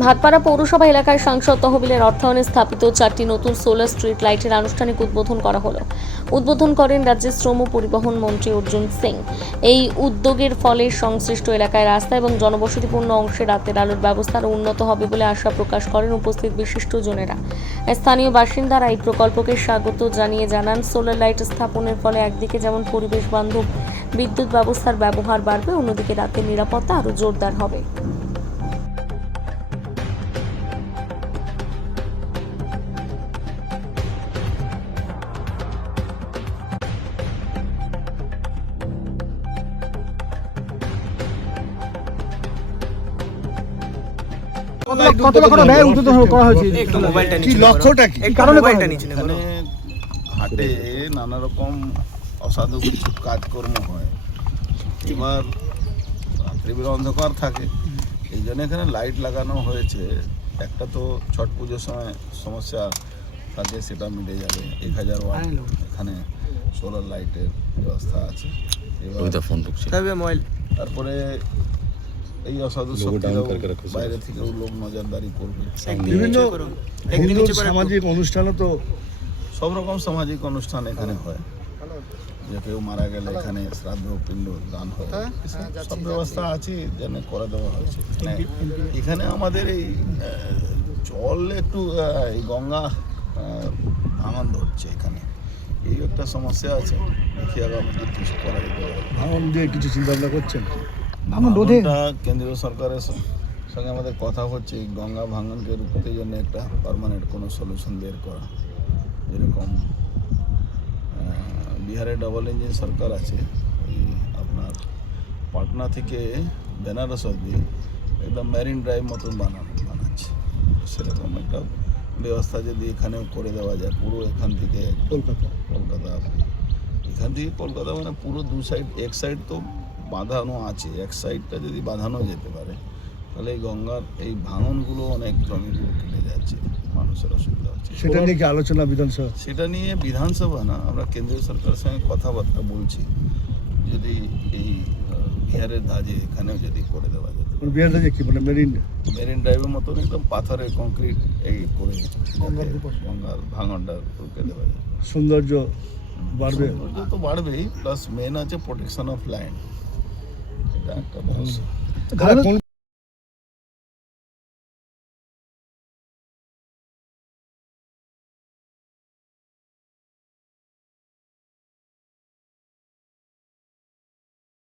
ভাটপাড়া পৌরসভা এলাকায় সাংসদ তহবিলের অর্থায়নে স্থাপিত 4টি নতুন সোলার স্ট্রিট লাইটের আনুষ্ঠানিক উদ্বোধন করা হলো। উদ্বোধন করেন রাজ্যের শ্রম পরিবহন মন্ত্রী অর্জুন সিং। এই উদ্যোগের ফলে সংশ্লিষ্ট এলাকায় রাস্তা এবং জনবসতিপূর্ণ অংশে রাতের আলোর ব্যবস্থা আরও উন্নত হবে বলে আশা প্রকাশ করেন উপস্থিত বিশিষ্টজনেরা। স্থানীয় বাসিন্দারা এই প্রকল্পকে স্বাগত জানিয়ে জানান, সোলার লাইট স্থাপনের ফলে একদিকে যেমন পরিবেশ বান্ধব বিদ্যুৎ ব্যবস্থার ব্যবহার বাড়বে, অন্যদিকে রাতের নিরাপত্তা আরও জোরদার হবে। কত লক্ষ টাকা ব্যয় উদ্বোধন করা হয়েছে? একটু মোবাইলটা কি নিচে লক্ষ্যটা কি? একটু কারণে মোবাইলটা নিচে নেব। এখানে হাটে নানা রকম অসাধু কিছু কাজকর্ম হয়। এবার রাত্রিবেলা অন্ধকার থাকে, এই জন্য এখানে লাইট লাগানো হয়েছে। একটা তো ছট পুজোর সময় সমস্যা থাকে, সেটা মিটে যাবে। 1000 ওয়াট এখানে সোলার লাইটের ব্যবস্থা আছে। এবার তারপরে এই অসাধু শক্তিরাও বাইরে থেকেও লোক নজরদারি করবে। বিভিন্ন হিন্দু সামাজিক অনুষ্ঠানও তো সব রকম সামাজিক অনুষ্ঠান এখানে হয়। যে কেউ মারা গেলে এখানে শ্রাদ্ধ পিণ্ড দান হয়, সব ব্যবস্থা আছে, যেন করে দেওয়া হয়েছে। এখানে আমাদের এই জল একটু এই গঙ্গা ভাঙন ধরছে, এখানে এই একটা সমস্যা আছে। দেখি আগামী দিন কিছু করা যেতে পারে। ভাঙন দিয়ে কিছু চিন্তা ভাবনা করছেন? ভাঙনটা কেন্দ্রীয় সরকারের সঙ্গে আমাদের কথা হচ্ছে, এই গঙ্গা ভাঙনকে রুখতে জন্য একটা পার্মানেন্ট কোনো সলিউশন বের করা। যেরকম বিহারে ডাবল ইঞ্জিন সরকার আছে, ওই আপনার পাটনা থেকে বেনারস অব্দি একদম ম্যারিন ড্রাইভ মতন বানাচ্ছে। সেরকম একটা ব্যবস্থা যদি এখানেও করে দেওয়া যায়, পুরো এখান থেকে কলকাতা এখান থেকে কলকাতা মানে পুরো দু সাইড, এক সাইড তো বাঁধানো আছে, এক সাইডটা যদি বাঁধানো যেতে পারে, তাহলে এই গঙ্গার এই ভাঙনগুলো অনেক জমিগুলো কেটে যাচ্ছে, মানুষের অসুবিধা হচ্ছে। সেটা নিয়ে কি আলোচনা বিধানসভা? সেটা নিয়ে বিধানসভা না, আমরা কেন্দ্রীয় সরকারের সঙ্গে কথাবার্তা বলছি, যদি এই বিহারের ধাজে এখানেও যদি করে দেওয়া যেত। বিহার থেকে কি মানে মেরিন ড্রাইভের মতন একদম পাথরের কংক্রিট এই করে গঙ্গার ভাঙনটা রুখে দেওয়া যায়। সৌন্দর্য বাড়বে, সৌন্দর্য তো বাড়বেই, প্লাস মেন আছে প্রোটেকশন অফ ল্যান্ড, এটা একটা সমস্যা।